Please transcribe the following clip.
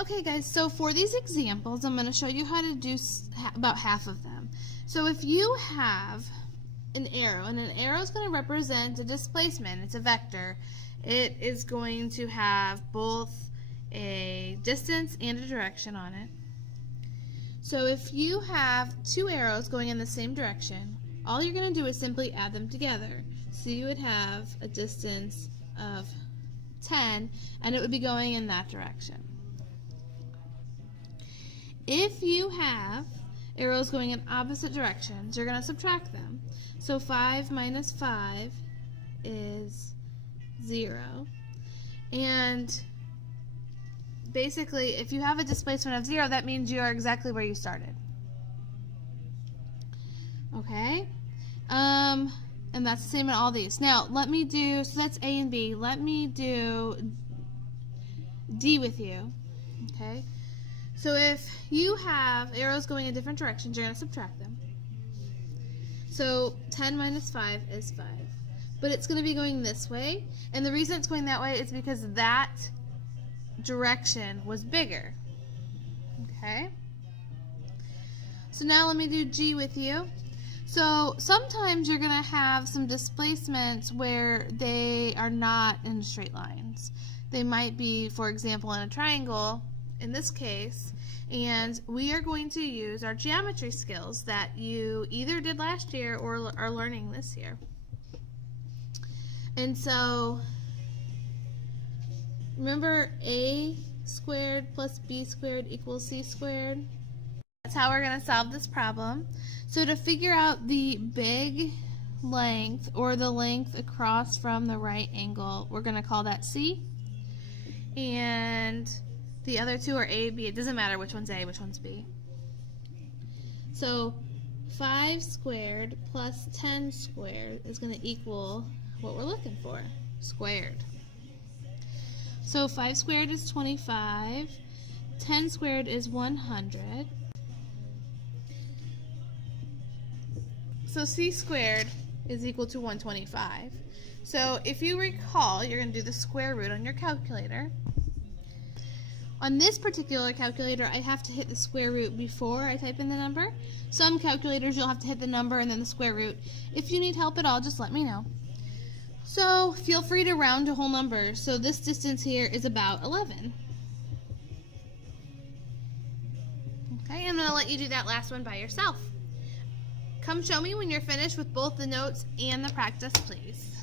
Okay guys, so for these examples, I'm going to show you how to do about half of them. So if you have an arrow, and an arrow is going to represent a displacement, it's a vector, it is going to have both a distance and a direction on it. So if you have two arrows going in the same direction, all you're going to do is simply add them together. So you would have a distance of 10, and it would be going in that direction. If you have arrows going in opposite directions, you're going to subtract them. So 5 minus 5 is 0. And basically, if you have a displacement of 0, that means you are exactly where you started. Okay? And that's the same in all these. Now, let me do, so that's A and B. Let me do D with you. Okay? So if you have arrows going in different directions, you're going to subtract them. So 10 minus 5 is 5. But it's going to be going this way. And the reason it's going that way is because that direction was bigger. Okay? So now let me do G with you. So sometimes you're going to have some displacements where they are not in straight lines. They might be, for example, in a triangle, in this case, and we are going to use our geometry skills that you either did last year or are learning this year. And so remember, A squared plus B squared equals C squared? That's how we're going to solve this problem. So to figure out the big length, or the length across from the right angle, we're going to call that C. And the other two are A, B. It doesn't matter which one's A, which one's B. So 5 squared plus 10 squared is going to equal what we're looking for, squared. So 5 squared is 25, 10 squared is 100. So C squared is equal to 125. So if you recall, you're going to do the square root on your calculator. On this particular calculator, I have to hit the square root before I type in the number. Some calculators, you'll have to hit the number and then the square root. If you need help at all, just let me know. So feel free to round to whole numbers. So this distance here is about 11. Okay, I'm going to let you do that last one by yourself. Come show me when you're finished with both the notes and the practice, please.